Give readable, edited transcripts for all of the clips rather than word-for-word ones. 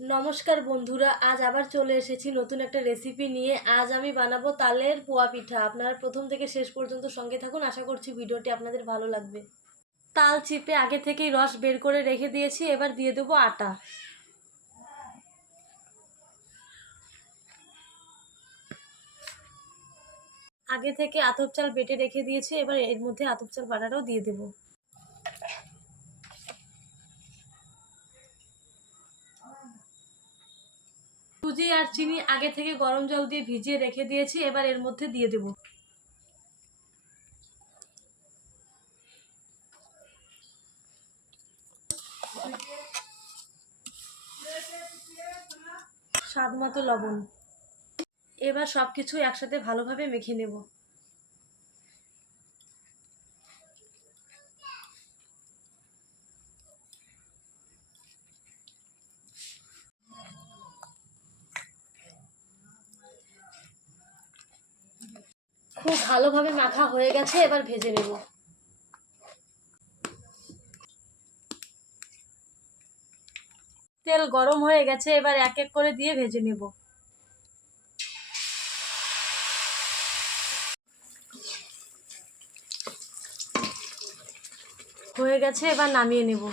নমস্কার বন্ধুরা, আজ আবার চলে এসেছি নতুন একটা রেসিপি নিয়ে। আজ আমি বানাবো তালের পোয়া পিঠা। আপনারা প্রথম থেকে শেষ পর্যন্ত সঙ্গে থাকুন, আশা করছি ভিডিওটি আপনাদের ভালো লাগবে। তাল চিপে আগে থেকেই রস বের করে রেখে দিয়েছি, এবার দিয়ে দেবো আটা। আগে থেকে আতপ চাল বেটে রেখে দিয়েছি, এবার এর মধ্যে আতপ চাল বাটাটাও দিয়ে দেবো। সুজি আর চিনি আগে থেকে গরম জল দিয়ে ভিজিয়ে রেখে দিয়েছি, এবার এর মধ্যে দিয়ে দেবো। স্বাদ মতো লবণ। এবার সব কিছু একসাথে ভালোভাবে মেখে নেব। খুব ভালোভাবে মাখা হয়ে গেছে, এবার ভেজে নেব। তেল গরম হয়ে গেছে, এবার এক এক করে দিয়ে ভেজে নেব। হয়ে গেছে, এবার নামিয়ে নেব।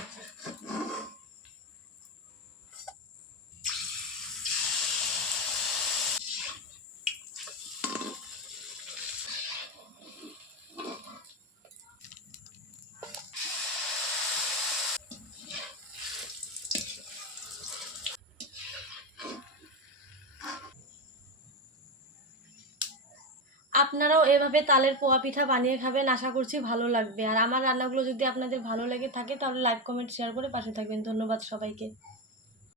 আপনারাও এভাবে তালের পোয়া পিঠা বানিয়ে খাবেন, আশা করছি ভালো লাগবে। আর আমার রান্নাগুলো যদি আপনাদের ভালো লেগে থাকে তাহলে লাইক কমেন্ট শেয়ার করে পাশে থাকবেন। ধন্যবাদ সবাইকে।